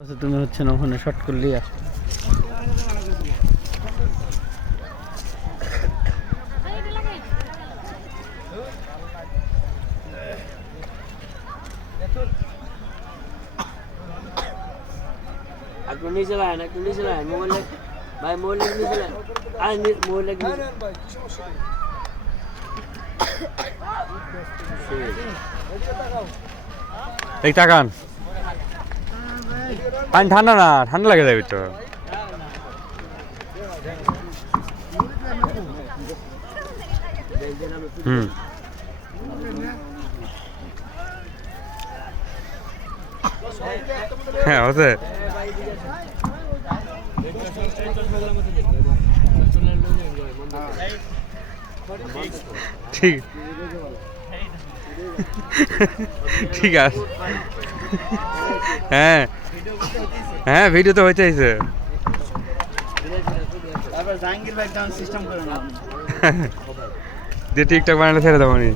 আচ্ছা, তুমি হচ্ছে না ওখানে শর্ট করলেই আসো। একটু নিচে লাইন, একটু নিচে লাইন, মোবাইল ভাই, মোবাইল নিচে লাইন, আর মোবাইল এই টাকান পানি ঠান্ডা না, ঠান্ডা লাগে যাবে তো। হুম, হ্যাঁ হচ্ছে ঠিক ঠিক আছে। হ্যাঁ হ্যাঁ, ভিডিও তো হইতেছে। জাহাঙ্গীর ভাই সিস্টেম করে না যে টিকটক বানালে ছেড়ে দেবো নি।